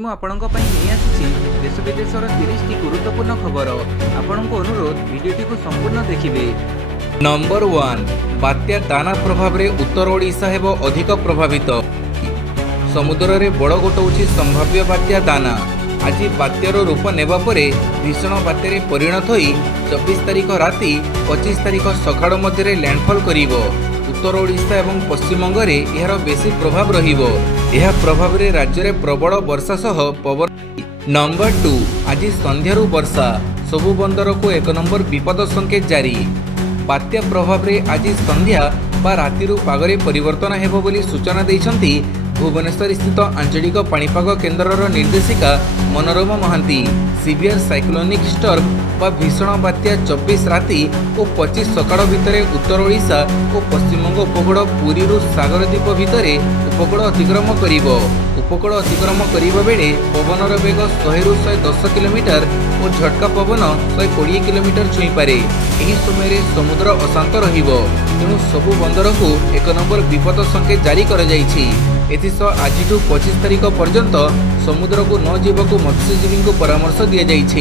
आज मु आपणक पई नै आसीछि देश विदेशर 30 टी गुरुत्वपूर्ण खबर। आपणको अनुरोध वीडियोटी को संपूर्ण देखिबे। नंबर 1 बात्या दाना प्रभाव रे उत्तर ओडिशा हेबो अधिक प्रभावित। समुद्र रे बड़ गोटौछि संभाव्य बात्या दाना। आज बात्यार रूप नेबा परे भीषण बात्यारे परिणत होई 24 तारिख राति 25 तारिख सकाळ मध्यरे लैंडफॉल करिवो। उत्तर ओडिशा एवं पश्चिमबंग रे एहार बेसी प्रभाव रहिबो। एहा प्रभाव रे राज्य रे प्रबल वर्षा सह पवन। नंबर 2 आज संध्यारू वर्षा सबु बंदर को 1 नंबर विपद संकेत जारी। बात्या प्रभाव रे आज संध्या बा रातिरु पागरे परिवर्तन हेबो बोली सूचना दैछंती भुवनेश्वर स्थित आंचलिक पाणीपाग केन्द्रर निर्देशिका Manorama Mahanti. Severe cyclonic storm बा भीषण बात्या 24 राति और 25 सकाळ भितरे उत्तर ओडिशा और पश्चिमबंग उपकूल पुरी सागरद्वीप भितरे उपकूल अतिक्रम करिवो। उपकूल अतिक्रम करिबा बेले पवनर वेग 100 रु 110 किलोमीटर और झटका पवन 120 किलोमीटर छुई पारे। एही समय समुद्र अशांत रहिबो, तेणु सबु बंदर को 1 नंबर विपद संकेत जारी कर जाइछि। एथिसह आज 25 तारिख पर्यंत समुद्र को न जीवक मत्स्यजीवी को परामर्श दिया जाइछि।